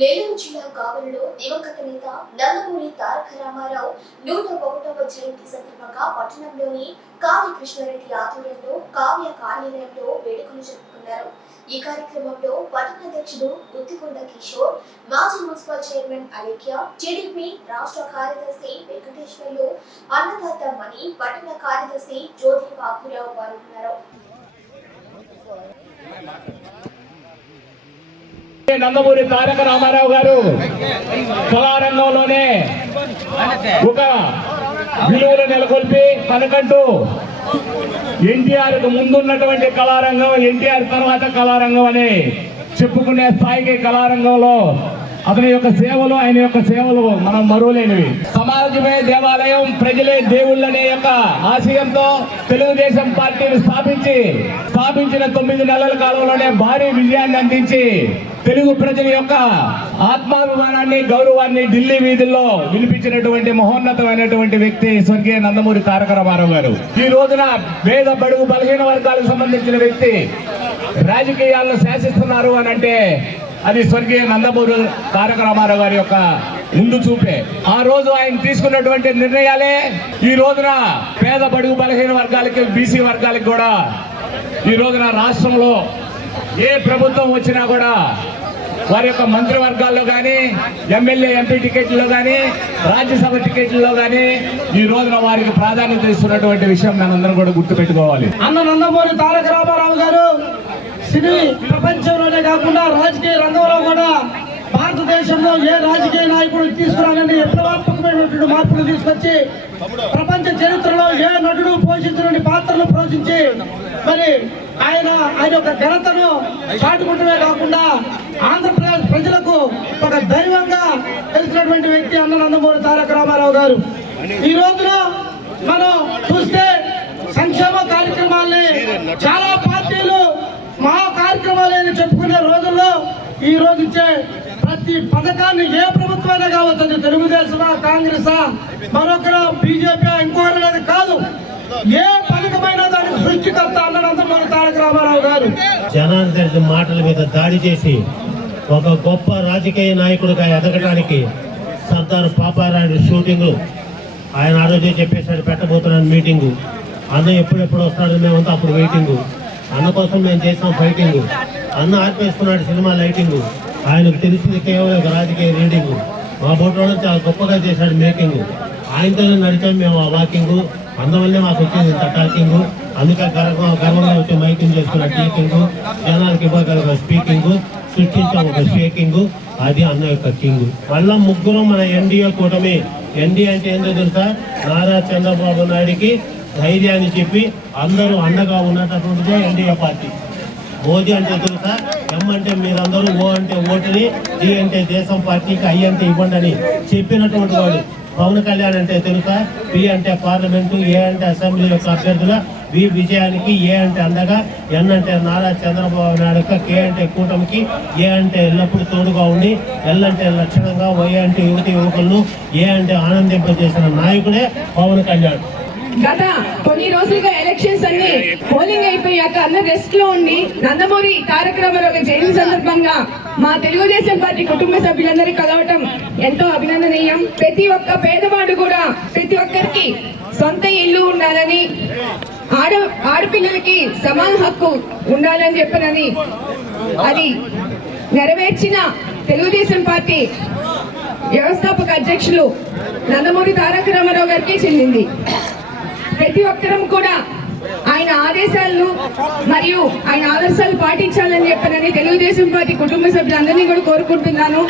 నెల్లూరు జిల్లా కావలిలో దివంగత నేత నందమూరి తారక రామారావు నూట ఒకటవ జయంతి సందర్భంగా పట్టణంలోని కావ్య కృష్ణారెడ్డి ఆధ్వర్యంలో కావ్య కార్యాలయంలో వేడుకలు జరుపుకున్నారు. ఈ కార్యక్రమంలో పట్టణ అధ్యక్షుడు గుత్తికొండ కిషోర్ మాజీ మున్సిపల్ చైర్మన్ అలేఖ్య టీడీపీ రాష్ట్ర కార్యదర్శి వెంకటేశ్వర్లు అన్నదాత మణి పట్టణ కార్యదర్శి జ్యోతి బాబురావు పాల్గొన్నారు. నందమూరి తారక రామారావు గారు కళారంగంలోనే ఒక విలువలు నెలకొల్పి తనకంటూ ఎన్టీఆర్కు ముందున్నటువంటి కళారంగం ఎన్టీఆర్ తర్వాత కళారంగం అని చెప్పుకునే స్థాయికి కళారంగంలో అతని యొక్క సేవలు ఆయన యొక్క సేవలు మనం మరువలేనివి. సమాజమే దేవాలయం ప్రజలే దేవుళ్ళనే యొక్క ఆశయంతో తెలుగుదేశం పార్టీని స్థాపించి స్థాపించిన తొమ్మిది నెలల కాలంలోనే భారీ విజయాన్ని అందించి తెలుగు ప్రజల యొక్క ఆత్మాభిమానాన్ని గౌరవాన్ని ఢిల్లీ వీధుల్లో వినిపించినటువంటి మహోన్నతమైనటువంటి వ్యక్తి స్వర్గీయ నందమూరి తారక రామారావు గారు. ఈ రోజున పేద బడుగు బలహీన వర్గాలకు సంబంధించిన వ్యక్తి రాజకీయాలను శాసిస్తున్నారు అని అంటే అది స్వర్గీయ నందమూరు తారక రామారావు గారి యొక్క ముందు చూపే. ఆ రోజు ఆయన తీసుకున్నటువంటి నిర్ణయాలే ఈ రోజున పేద బడుగు బలహీన వర్గాలకి బీసీ వర్గాలకి కూడా ఈ రోజున రాష్ట్రంలో ఏ ప్రభుత్వం వచ్చినా కూడా వారి యొక్క మంత్రివర్గాల్లో కానీ ఎమ్మెల్యే ఎంపీ టికెట్లో కానీ రాజ్యసభ టికెట్లో కానీ ఈ రోజున వారికి ప్రాధాన్యత ఇస్తున్నటువంటి విషయం మనందరం కూడా గుర్తుపెట్టుకోవాలి. అన్న నందమూరి తారక రామారావు గారు సినీ ప్రపంచంలోనే కాకుండా రాజకీయ రంగంలో కూడా భారతదేశంలో ఏ రాజకీయ నాయకుడు తీసుకురాలని విప్లవాత్మకమైనటువంటి మార్పులు తీసుకొచ్చి ప్రపంచ చరిత్రలో ఏ నటుడు పోషించినటువంటి పాత్రను పోషించి మరి ఆయన ఆయన యొక్క ఘనతను చాటుకుంటమే కాకుండా ఆంధ్రప్రదేశ్ ప్రజలకు ఒక దైవంగా తెలిసినటువంటి వ్యక్తి అన్న నందమూరి తారక రామారావు గారు. ఈ రోజున చెప్పుకునే రోజుల్లో ఈ రోజు ఇచ్చే ప్రతి పథకాన్ని ఏ ప్రభుత్వమైనా కావచ్చు అది తెలుగుదేశమా కాంగ్రెసా మరొకరు బీజేపీ ఇంకొకరు అనేది కాదు. ఏ పథకమైనా దానికి సృష్టికర్త అన్నదంతా తారక రామారావు గారు. జనార్దన్ మాటల మీద దాడి చేసి ఒక గొప్ప రాజకీయ నాయకుడిగా ఎదగడానికి సర్దార్ పాపారాయుడు షూటింగ్ ఆయన ఆ రోజే చెప్పేశాడు పెట్టబోతున్నాను మీటింగు. అన్న ఎప్పుడెప్పుడు వస్తాడు మేమంతా అప్పుడు మీటింగు అన్న కోసం మేము చేసాం ఫైటింగు అన్న ఆర్పేసుకున్నాడు సినిమా లైటింగ్. ఆయనకు తెలిసింది కేవలం రాజకీయ రీడింగ్. మా ఫోటోలో చాలా గొప్పగా చేశాడు మేకింగ్. ఆయనతోనే నడిచాం మేము ఆ వాకింగ్. అందువల్లే మాకు వచ్చేది ఇంత టాకింగ్. అందుకే గర్వ గర్వంగా వచ్చి మైకింగ్ చేసుకున్న టీకింగ్. జనాలకు ఇవ్వగలిగిన స్పీకింగ్. సృష్టించిన ఒక షేకింగ్. అది అన్న యొక్క కింగ్. మళ్ళా ముగ్గురు మన ఎన్డీఏ కూటమి. ఎన్డీఏ అంటే ఏంటో తెలుసా? నారా చంద్రబాబు నాయుడికి ధైర్యాన్ని చెప్పి అందరూ అండగా ఉన్నటువంటిదే ఎన్డీఏ పార్టీ. మోదీ అంటే తెలుసా ఎం అంటే మీరందరూ ఓ అంటే ఓటుని డి అంటే దేశం పార్టీకి ఐ అంటే ఇవ్వండి అని చెప్పినటువంటి వాడు. పవన్ కళ్యాణ్ అంటే తెలుసా పి అంటే పార్లమెంటు ఏ అంటే అసెంబ్లీ యొక్క అభ్యర్థుల వి విజయానికి ఏ అంటే అండగా ఎన్ అంటే నారా చంద్రబాబు నాయుడు కే అంటే కూటమికి ఏ అంటే ఎల్లప్పుడూ తోడుగా ఉండి ఎల్ అంటే లక్షణంగా వై అంటే యువతి యువకులను ఏ అంటే ఆనందింపజేసిన నాయకుడే పవన్ కళ్యాణ్. గత కొన్ని రోజులుగా ఎలక్షన్స్ అన్ని పోలింగ్ అయిపోయాక అన్న రెస్ట్లో ఉండి నందమూరి తారక రామారావు జైలు సందర్భంగా మా తెలుగుదేశం పార్టీ కుటుంబ సభ్యులందరూ కలవటం ఎంతో అభినందనీయం. ప్రతి ఒక్క పేదవాడు కూడా ప్రతి ఒక్కరికి సొంత ఇల్లు ఉండాలని ఆడ ఆడపిల్లలకి సమాన హక్కు ఉండాలని చెప్పనని అది నెరవేర్చిన తెలుగుదేశం పార్టీ వ్యవస్థాపక అధ్యక్షులు నందమూరి తారక రామారావు గారికి చెందింది. ప్రతి ఒక్కరం కూడా ఆయన ఆదేశాలను మరియు ఆయన ఆదర్శాలు పాటించాలని చెప్పనని తెలుగుదేశం పార్టీ కుటుంబ సభ్యులందరినీ కూడా కోరుకుంటున్నాను.